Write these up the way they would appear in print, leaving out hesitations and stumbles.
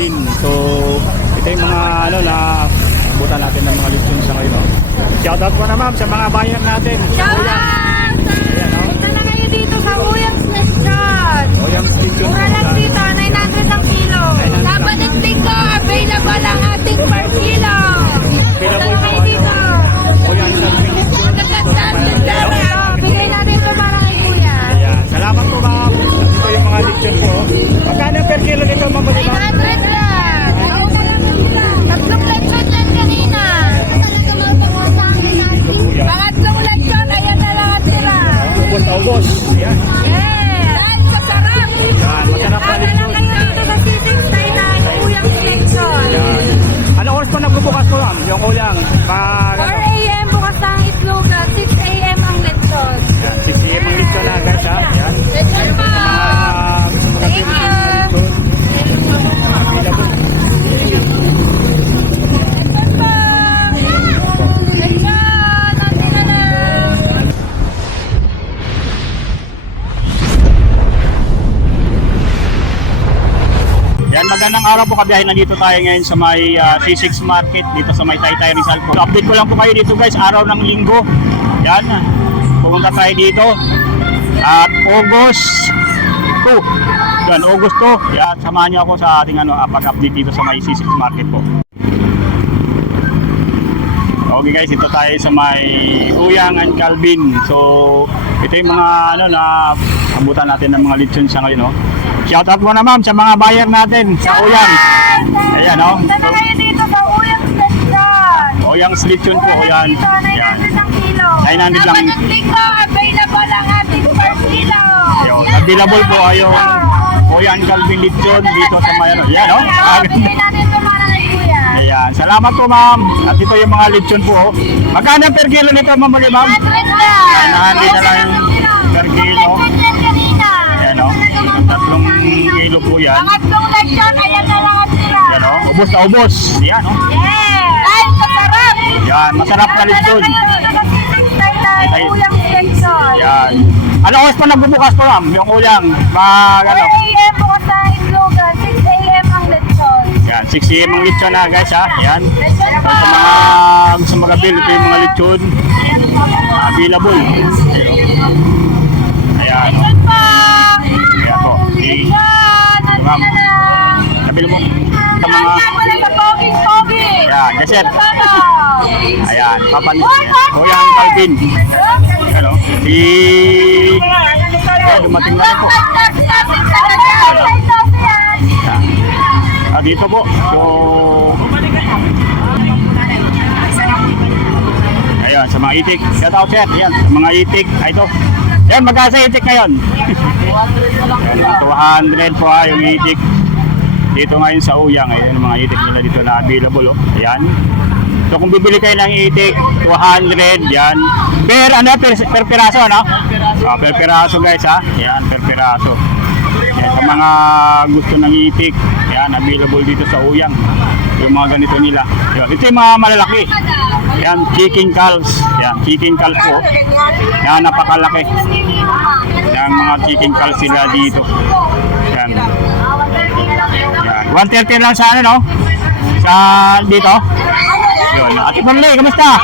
Calvin. So ito yung mga ano na butan natin ng mga lechon sa ngayon. Shoutout po na ma'am sa mga buyer natin. Shoutout! Punta na kayo dito sa Uyang's Lechon. Uyang's Lechon. Mura lang dito, 900 ang kilo. Dapat ng tingko, available ang ating per kilo. Punta na kayo dito. Uyang's Calvin lechon. Bigay natin ito para kay kuya. Ayan. Salamat po ma'am. Ito yung mga lechon po. Magkano per kilo nito ma'am? 900 lang. Tatlong lechon yan kanina. Pangatlong lechon, ayan na lahat sila. Ubos na ubos. Ayan. Yes! Sasarap! Yan. Maghanap na Ano lechon. lang kayo dito sa Sitting Thailand, Uyang's Lechon. Ayan. Ano oras po nagbubukas po ma'am? Yung uyang. 4 a.m. bukas ang Itlogan, 6 a.m. ang lechon. 6 a.m. ang lechon na guys ha. Ayan. Lechon po! Gusto magkakit ng mga lechon. Available. Lechon po! Lechon! Nandun na lang! Yan, magandang araw po kabiyahe. Nandito tayo ngayon sa may C6 Market dito sa may Taytay Rizal po. So, update ko lang po kayo dito guys, araw ng linggo. Yan, pumunta tayo dito at August 2. Yan, August 2. Yan, samahan niyo ako sa ating pag-update dito sa may C6 Market po. Okay guys, ito tayo sa may Uyang and Calvin. So, ito yung mga na abutan natin ng mga lechon sa ngayon. Shoutout mo na ma'am sa mga buyer natin sa Uyang. Ayan Punta na kayo dito sa Uyang's Lechon. Uyang's Lechon po, Uyang. Dito, 900 ang kilo. 900 lang. Dapat ng tingko, available ang ating per kilo. Ayun, available po yung Uyang Calvin Lechon dito sa may Ayan Bigay natin ito para kay kuya. Ayan, salamat po ma'am. At ito yung mga lechon po. Magkano per kilo nito ma'am? 100 lang. 900 na lang per kilo. Lechon yan kanina. Ayan yung 3 kilo po yan. Pangatlong lechon, ayan na lahat sila. Ayan ubos na ubos. Ayan Yes! Ay, masarap! Ayan, masarap na lechon. Uyang's Lechon. Ayan. Ano oras pa nagbubukas po ma'am? Yung Uyang. 4 a.m. bukas sa Itlogan, 6 a.m. ang lechon. Ayan, 6 a.m. ang lechon na guys ha. Ayan. Lechon So, pa! sa mga gusto mag-avail, ito yung mga lechon. Available. Ayan. Lechon pa! Ayan po. Lechon! Nandito na lang. Avail mo. Sa mga... Saan mo na sa Poging-Pogi? Ayan, kasi... Sana! Ayan, Uyang Calvin. Ano? Si... Ayan, dumating na rin po. Ayan. Dito po. So... Ayan, sa mga itik. Shout out sir. Ayan, sa mga itik. Ay, ito. Ayan, magkasa itik ngayon. Ayan, 200 po yung itik. Dito ngayon sa Uyang. Ayan, yung mga itik nila dito na available. Ayan. So kung bibili kayo ng itik, 200 yan. Per piraso, no? Per piraso guys ha. Yan, per piraso. Yan, sa mga gusto ng itik, yan, available dito sa Uyang. Yung mga ganito nila. Yan, ito yung mga malalaki. Yan, chicken calves. Yan, chicken calves po. Yan, napakalaki. Yan, mga chicken calves sila dito. Yan. Yan, 130 lang sa ano, no? Sa dito. Yun. Ate Marley, kamusta?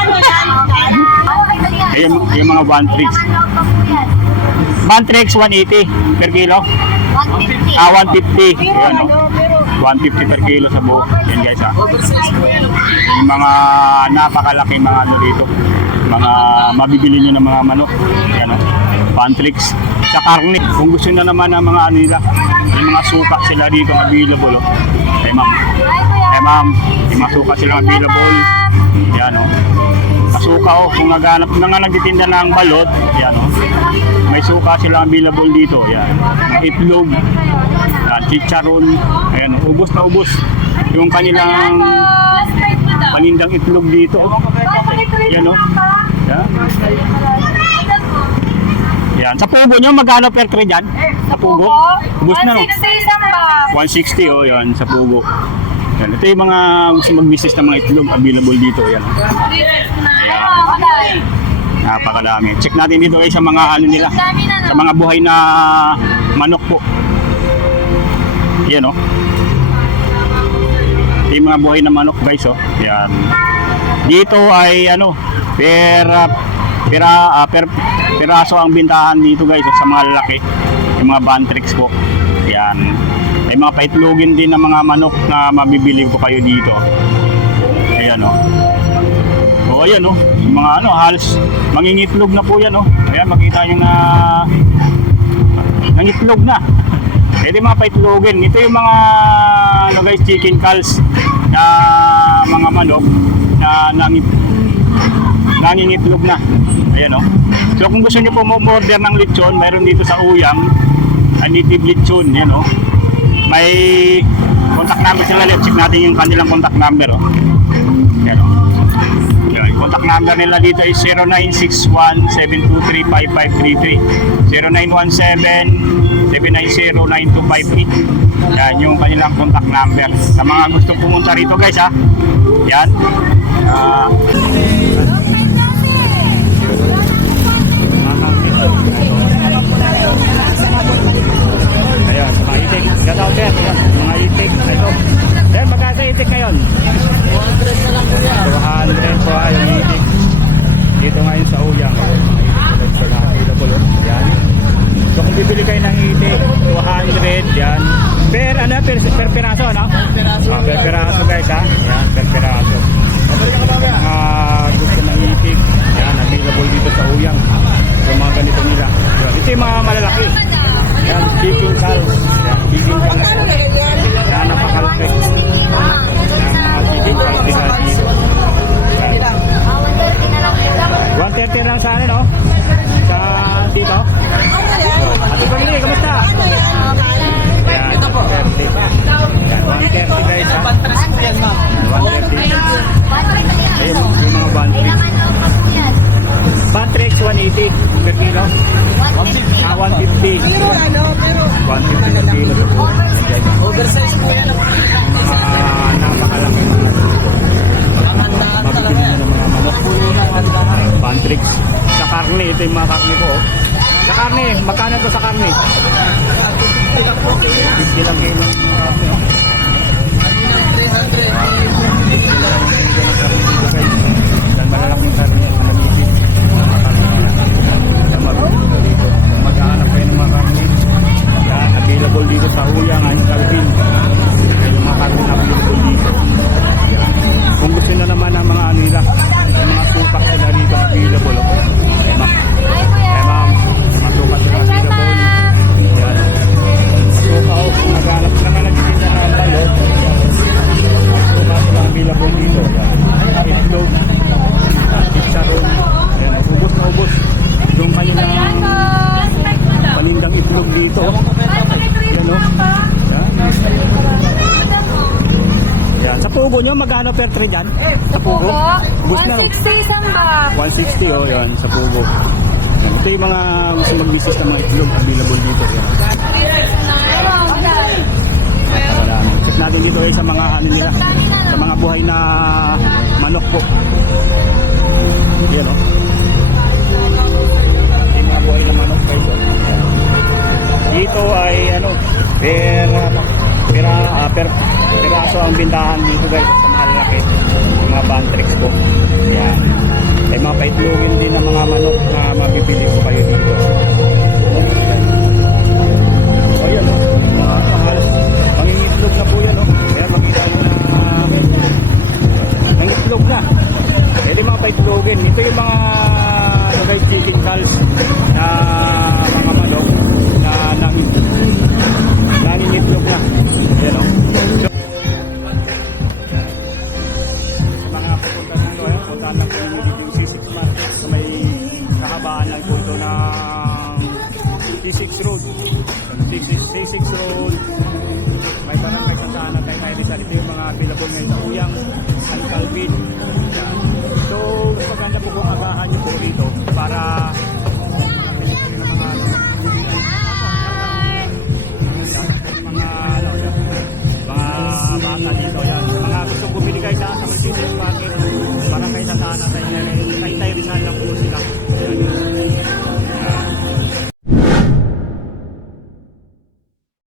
Ayun, yung mga one-tricks. One-tricks, 180 per kilo. 150. 150. Yun, no? 150 per kilo sa buo. Yan guys ha. Yung mga napakalaking mga ano dito. Mga mabibili nyo ng mga manok. Yan no? One-tricks. Sa karne. Kung gusto na naman ng mga ano nila. Yung mga suka sila dito available. Ay ma'am. Ay ma'am. Yung mga suka sila available. Yan o. Kasuka o. Kung naghanap na nga nagtitinda ng balot. Yan o. May suka silang available dito. Yan. Itlog. Yan. Chicharon. Ayan o. Ubos na ubos. Yung kanilang panindang itlog dito. Yan o. Yan. Yan. Sa pugo nyo, magkano per tray dyan? Sa pugo? Ubos na no? 160 isang box. 160 o. Yan. Sa pugo. Yan. Ito yung mga gusto mag-business ng mga itlog available dito. Yan. Napakadami. Check natin dito guys sa mga ano nila. Sa mga buhay na manok po. Yan o. mga buhay na manok guys, oh. Yan. Dito ay ano, piraso ang bintahan dito guys, oh, sa mga lalaki. Yung mga bantrix po. Yan. May mga paitlogin din ng mga manok na mabibili ko kayo dito. Ayan, oh. So ayan, oh. Yung mga ano, halos mangingitlog na po yan, oh. Ayan, makita nyo na nangitlog na. Ito yung mga paitlogin. Ito yung mga ano guys, chicken calls na mga manok na nangingitlog na. Ayan, oh. So kung gusto nyo po order ng lechon, mayroon dito sa Uyang, native lechon. Ayan, oh. May contact number sila. Let's check natin yung kanilang contact number, oh. Ayan, oh. Ayan, yung contact number nila dito is 0961-723-5533, 0917-790-9253. Yan yung kanilang contact number. Sa mga gusto pumunta rito guys, ha. Yan. Ayan, mga itik. Shout out there. Ayan, mga itik. Ito. Ayan, magkasa itik ngayon? 200 po ay itik. Dito ngayon sa Uyang. Yan. So kung bibili kayo ng itik, 200 yan. Per piraso, no? Per piraso guys, ha? Yan, per piraso. Gusto ng itik, yan, available dito sa Uyang. Yung mga ganito nila. Ito yung mga malalaki. Yan, chicken calls. Yan, chicken calls. Yan, napakalapit. Yan, mga chicken calls nila dito. 130 lang sa ano, no? Sa dito. Ate Pamili, kamusta? Yan, 130. Yan, 130 guys, ha? Yan, 130. Ayun, yung mga bantrix. Bantrix, 180 per kilo. 150. 150 per kilo. Oversize po yan. Mga napakalaki mga mabibili na ng mga manok. Bantrix. Sa karne, ito yung mga karne po. Sa karne, magkano ito sa karne? 50 lang kilo. 300. Dan malalaking karne. Malamiti. Mga karne nila. Yan mabibili dito. Maghahanap kayo ng mga karne. Yan, available dito sa Uyang, ang Calvin. Yan yung mga karne na available dito. Kung gusto na naman ng mga ano nila, yung mga tupak sila dito available. Ma'am, mga tupak sila available. Yan. Tupak, kung naghanap na ka nagkita na ang balo, tupak sila available dito. Itlog, chicharon, ubos na ubos. Yung kanilang panindang itlog dito. Yan, o. Yan. Sa pugo nyo, magkano per tray dyan? Sa pugo? 160 isang box. 160, oh, yan, sa pugo. Yan. Ito yung mga gusto mag-business ng mga itlog available dito. Yan. Marami. Check natin dito sa mga ano nila, sa mga buhay na manok po. Yan, oh. Yung mga buhay na manok guys, oh. Dito ay ano, piraso ang bintahan dito guys sa mga lalaki, yung mga bantrix po. Yan. May mga paitlogin din ng mga manok na mabibili ko kayo dito. So yan, no? Halos mangingitlog na po yan, no? Kaya makita nyo na nangitlog na. Pwede mga paitlogin. Ito yung mga ano guys, chicken calls na mga manok na nangingitlog na. Yan, no? Punta lang po yung C6 Market sa may kahabaan lang po ito ng C6 Road. C6 Road, may barangay Santa Ana, Taytay Rizal. Ito yung mga available ngayon sa Uyang, San Calvin. Yan. So, mas maganda po kung agahan nyo po rito para pilit ng mga bata dito. Yan. Mga gusto bumili kayo sa may C6 Market, barangay Santa Ana, Taytay Rizal lang po.